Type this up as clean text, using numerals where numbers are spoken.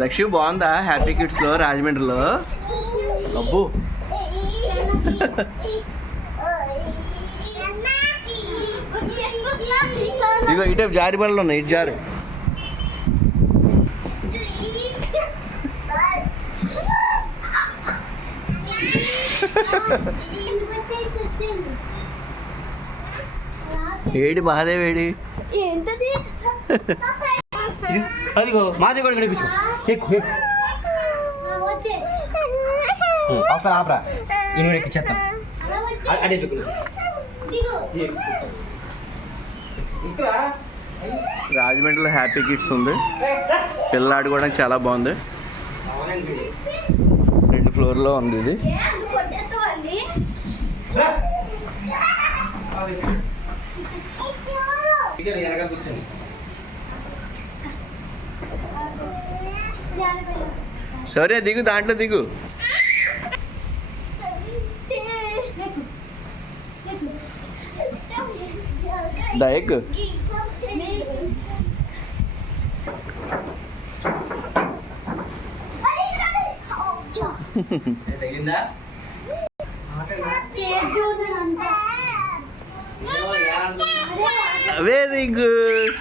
దక్షి బాగుందా happy kids లో రాజమండ్రిలో? అబ్బో ఇగో ఇటు జారి బళ్ళు ఉన్నాయి, ఇటు జారు. AD Mahadev AD? ఏంటది? అదిగో మాది కూడా కనిపించు. ఒకసారి ఆపరా, ఇన్ని ఎక్కిచ్చేస్తాం. అడే రాజమండ్రిలో హ్యాపీ కిడ్స్ ఉంది, పిల్లలు ఆడుకోవడానికి చాలా బాగుంది. 2 ఫ్లోర్లో ఉంది ఇది. సరే దిగు, దాంట్లో దిగు. దయక్ వెరీ గుడ్.